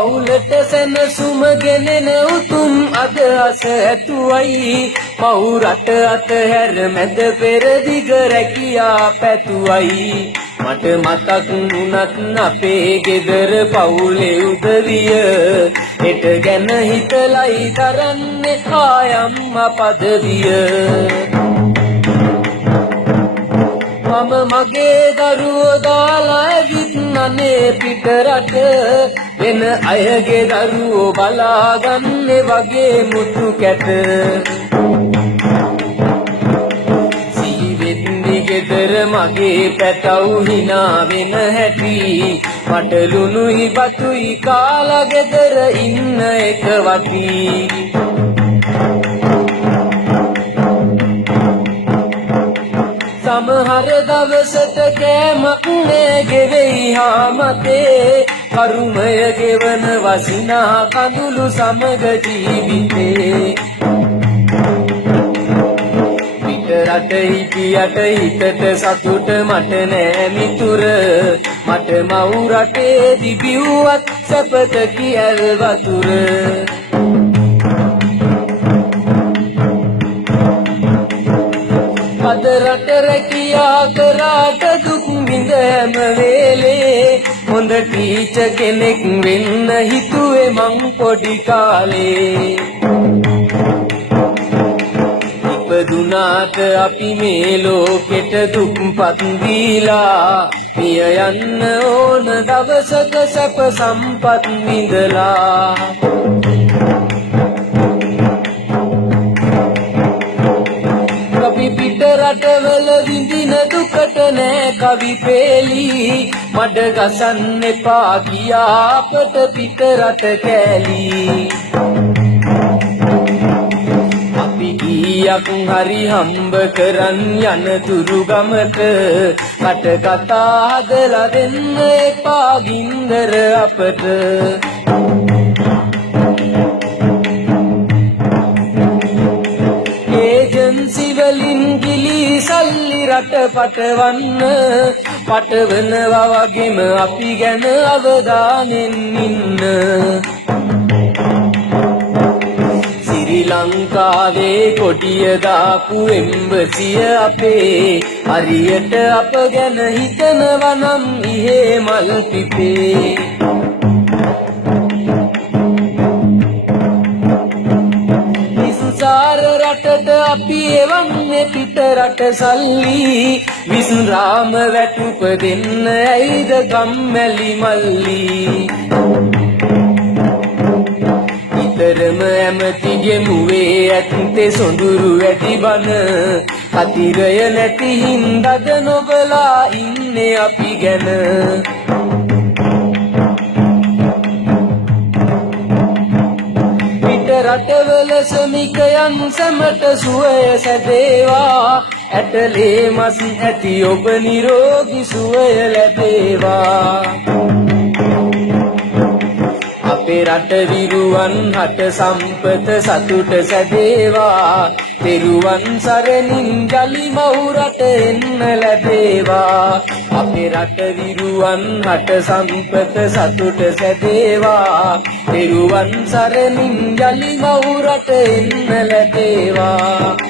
පවුලට සැනසුම ගෙනෙන උතුම් අදහස ඇතුවයි පව් රට අතහැර මැද පෙරදිග රැකියා පැතුවයි මට මතක් වුණත් අපේ ගෙදර පවුලේ උදවිය හෙට ගැන හිතලයි දරන්නේ ආයම්මා පදවිය මම මගේ දරුවෝ දාලා ඇවිත් නනේ පිට රට වෙන අයගේ දරුවෝ බලාගන්නේ වගේ මුතු කැට සීවෙද්දි ගෙදර මගේ පැටව් hina වෙන හැටි මට ලුණුයි බතුයි කාලා ගෙදර ඉන්න එක වටි සමහර දවසට කෑමක් නෑ ගෙවෙයි හාමතේ කරුමය ගෙවන වසිනා කඳුළු සමග ජීවිතේ පිට රට හිටියට හිතට සතුට මට නෑ මිතුර මට මව් රටේ දිවිව්වත් සැපත කියල් වතුර අද රට රැකියා කරාට දුක් විඳ හැම වෙලේ හොඳ ටීචර් කෙනෙක් වෙන්න හිතුවේ මං පොඩි කාලේ ඉපදුනාට අපි මේ ලෝකෙට දුක්පත් දීලා පිය යන්න ඕන දවසක සැප සම්පත් විඳලා පිට රටවල විඳින දුකට නෑ කවි පෙළි මඩ ගසන්න එපා කියා අපට පිට රට කෑලි අපි කීයක් හරි හම්බ කරන් යන තුරු ගමට කට කතා හදලා දෙන්න එපා ගින්දර අපට වලින් ගිලි සල්ලි රට පටවන්න පටවනවා වගේම අපි ගැන අවධානෙන් ඉන්න ශ්‍රී ලංකාවේ කොටිය දාපු එම්බසිය අපේ හරියට අප ගැන හිතනවා නම් ඉහේ මල් පිපේ සංසාර රටට අපි එවන්නේ පිට රට සල්ලි විසුරාම වැටුප දෙන්න ඇයිද කම්මැලි මල්ලි ඉතරම ඇමතිගේ මුවේ ඇත්තේ සොඳුරු ඇති බන කතිරය නැති හින්දාද නොබලා ඉන්නේ අපි ගැන රටවල සමිකයන් සැමට සුවය සැදේවා ඇටලේ මස් ඇති ඔබ නිරෝගී සුවය ලැබේවා අපේ රට විරුවන් හට සම්පත සතුට සැදේවා තෙරුවන් සරණින් ජලි මව් රට එන්න ලැබේවා අපේ රට විරුවන් හට සම්පත සතුට සැදේවා තෙරුවන් සරණින් ජලි මව් රට එන්න ලැබේවා